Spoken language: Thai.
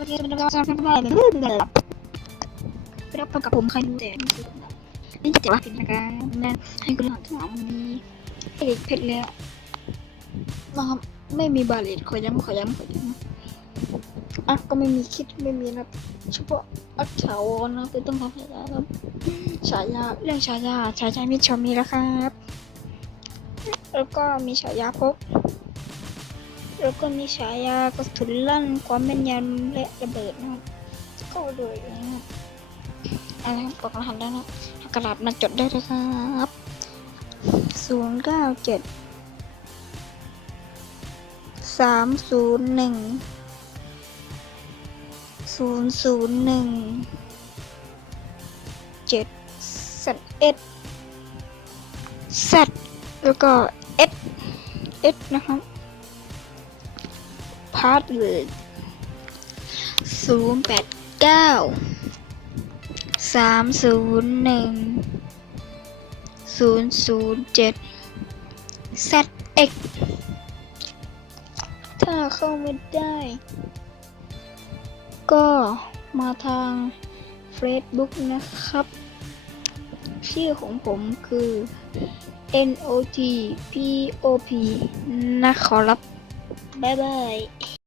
วันนี้เป็นการสร้างสรรค์ได้เลยไปรับฟังกับผมใครรู้แต่ไม่รู้นี่จะว่าผิดนะครับนั่นให้คุณหาถามมีเอกเพชรแล้วนะครับไม่มีบาเลตขอย้ำขอย้ำขอย้ำอะก็ไม่มีคิดไม่มีนะเฉพาะอักษรนะเป็นต้องทำให้ได้ครับฉายาเรื่องฉายาฉายามิชมีแล้วครับ แล้วก็มีฉายาพก แล้วก็มีฉายากระสุนลั่นความแม่นยำและระเบิดนะครับก็โดยนะครับอะไรครับบอกรหัสได้นะกระดาษมาจดได้เลยครับศูนย์เก้าเจ็ดสามศูนย์หนึ่งศูนย์ศูนย์หนึ่งเจ็ดสัตเอ็ดสัตแล้วก็เอ็ดเอ็ดนะครับ พาสเวิร์ดศูนย์แปดเก้าสามศูนย์หนึ่งศูนย์ศูนย์เจ็ด ZX ถ้าเข้าไม่ได้ ก็มาทาง Facebook นะครับ ชื่อของผมคือ N O T P O P นะครับ บ๊ายบาย